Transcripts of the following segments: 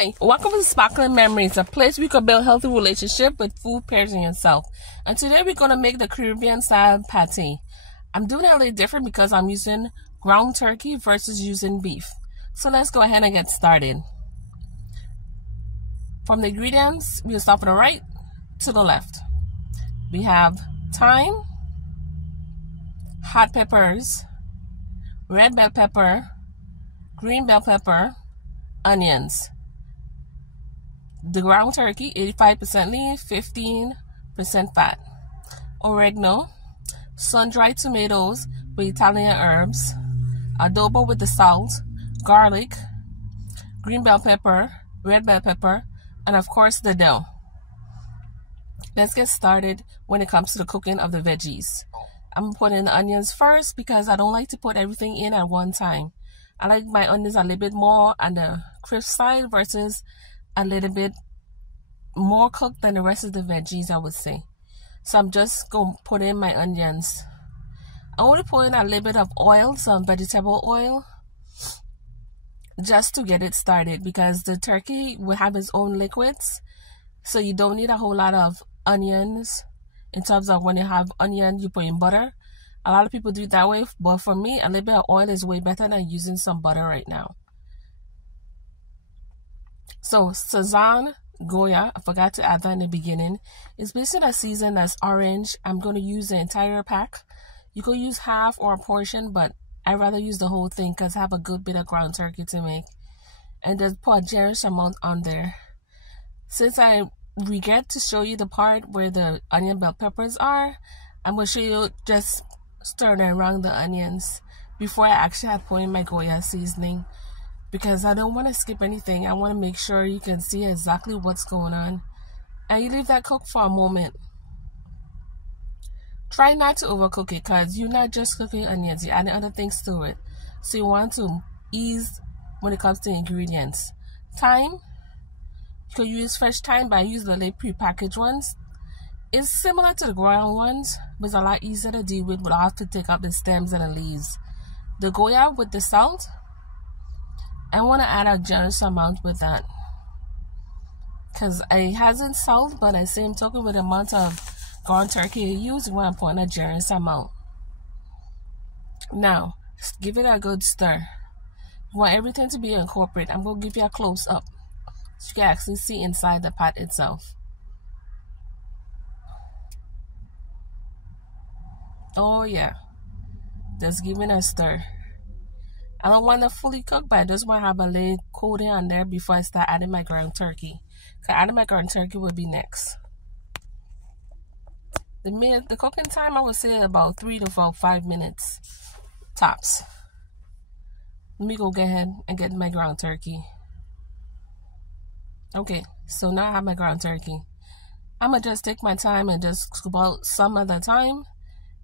Hi, welcome to Sparkling Memories, a place we can build healthy relationship with food, pairs, and yourself. And today we're going to make the Caribbean style pate. I'm doing it a little different because I'm using ground turkey versus using beef. So let's go ahead and get started. From the ingredients, we'll start from the right to the left. We have thyme, hot peppers, red bell pepper, green bell pepper, onions. The ground turkey, 85% lean, 15% fat. Oregano, sun-dried tomatoes with Italian herbs, adobo with the salt, garlic, green bell pepper, red bell pepper, and of course the dough. Let's get started when it comes to the cooking of the veggies. I'm putting the onions first because I don't like to put everything in at one time. I like my onions a little bit more on the crisp side versus a little bit more cooked than the rest of the veggies, I would say. So I'm just going to put in my onions. I only put in a little bit of oil, some vegetable oil, just to get it started because the turkey will have its own liquids. So you don't need a whole lot of onions. In terms of when you have onion, you put in butter. A lot of people do it that way, but for me, a little bit of oil is way better than using some butter right now. So Sazan Goya, I forgot to add that in the beginning. It's based on a season that's orange. I'm going to use the entire pack. You could use half or a portion, but I'd rather use the whole thing because I have a good bit of ground turkey to make. And just put a generous amount on there. Since I regret to show you the part where the onion bell peppers are, I'm going to show you just stirring around the onions before I actually have put in my Goya seasoning, because I don't want to skip anything. I want to make sure you can see exactly what's going on, and you leave that cook for a moment. Try not to overcook it because you're not just cooking onions, you're adding other things to it. So you want to ease when it comes to ingredients. Thyme, you could use fresh thyme, but I use the late prepackaged ones. It's similar to the ground ones, but it's a lot easier to deal with without having to take out the stems and the leaves. The Goya with the salt, I want to add a generous amount with that because it hasn't salt, but I same token with the amount of ground turkey you use, when I'm putting a generous amount. Now, give it a good stir. You want everything to be incorporated. I'm going to give you a close up so you can actually see inside the pot itself. Oh yeah, just giving a stir. I don't want to fully cook, but I just want to have a little coating on there before I start adding my ground turkey. Because adding my ground turkey will be next. The cooking time, I would say about 3 to 5 minutes tops. Let me go ahead and get my ground turkey. Okay, so now I have my ground turkey. I'm going to just take my time and just scoop out some at a time.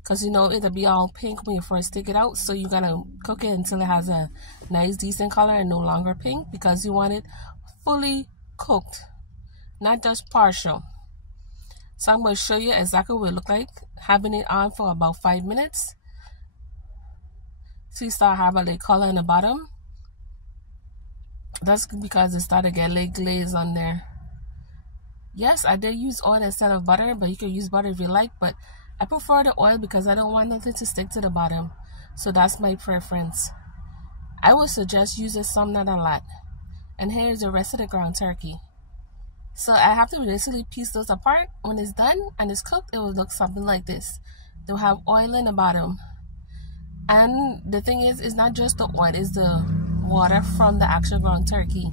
Because you know it'll be all pink when you first take it out. So you gotta cook it until it has a nice decent color and no longer pink, because you want it fully cooked, not just partial. So I'm going to show you exactly what it looks like having it on for about 5 minutes. So you start having a little color in the bottom. That's because it started to get a little glaze on there. Yes, I did use oil instead of butter, but you can use butter if you like, but I prefer the oil because I don't want nothing to stick to the bottom. So that's my preference. I would suggest using some, not a lot. And here's the rest of the ground turkey. So I have to basically piece those apart. When it's done and it's cooked, it will look something like this. They'll have oil in the bottom. And the thing is, it's not just the oil, it's the water from the actual ground turkey.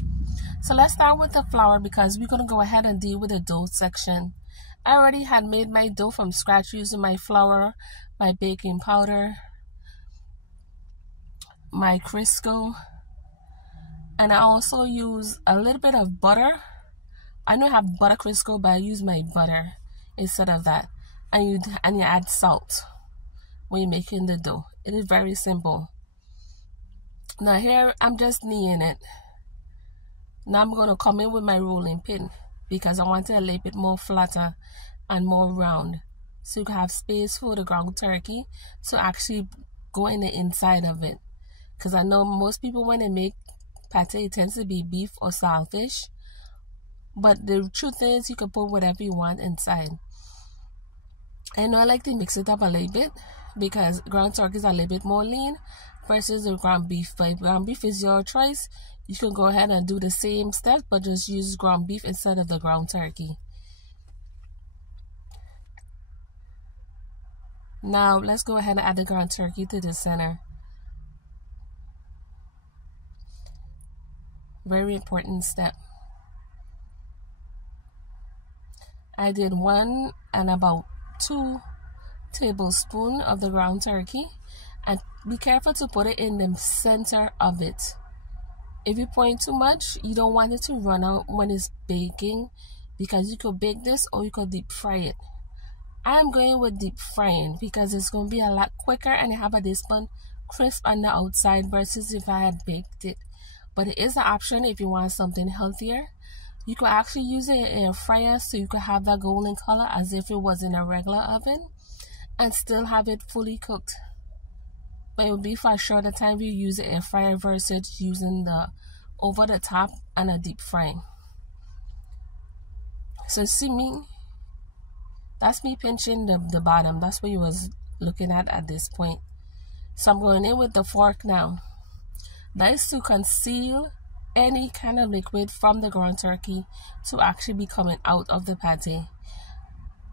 So let's start with the flour because we're going to go ahead and deal with the dough section. I already had made my dough from scratch using my flour, my baking powder, my Crisco, and I also use a little bit of butter. I know I have butter Crisco, but I use my butter instead of that. And you add salt when you're making the dough. It is very simple. Now here I'm just kneading it. Now I'm going to come in with my rolling pin, because I want it a little bit more flatter and more round, so you can have space for the ground turkey to actually go in the inside of it. Because I know most people, when they make pate, it tends to be beef or saltfish. But the truth is, you can put whatever you want inside. I know I like to mix it up a little bit because ground turkey is a little bit more lean versus the ground beef. But if ground beef is your choice, you can go ahead and do the same step, but just use ground beef instead of the ground turkey. Now, let's go ahead and add the ground turkey to the center. Very important step. I did 1 and about 2 tablespoons of the ground turkey, and be careful to put it in the center of it. If you put in too much, you don't want it to run out when it's baking, because you could bake this or you could deep fry it. I'm going with deep frying because it's going to be a lot quicker and have a this one crisp on the outside versus if I had baked it. But it is an option if you want something healthier. You could actually use an air fryer so you could have that golden color as if it was in a regular oven and still have it fully cooked. But it would be for a shorter time if you use an air fryer versus using the over the top and a deep frying. So see me, that's me pinching the bottom. That's what you was looking at this point. So I'm going in with the fork now. That is to conceal any kind of liquid from the ground turkey to actually be coming out of the pate.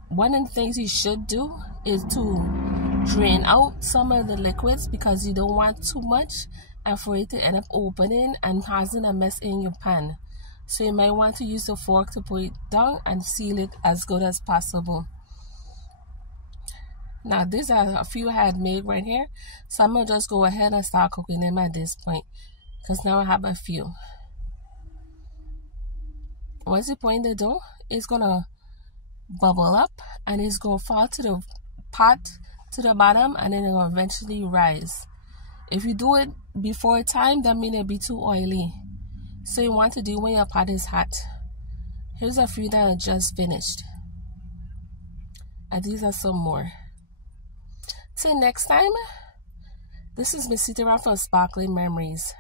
One of the things you should do is to drain out some of the liquids because you don't want too much and for it to end up opening and causing a mess in your pan. So you might want to use the fork to put it down and seal it as good as possible. Now these are a few I had made right here, so I'm going to just go ahead and start cooking them at this point because now I have a few. Once you put in the dough, it's going to bubble up and it's going to fall to the pot to the bottom and then it will eventually rise. If you do it before time, that means it'll be too oily. So you want to do when your pot is hot. Here's a few that are just finished. And these are some more. Till next time, this is Miss Sitaram from Sparkling Memories.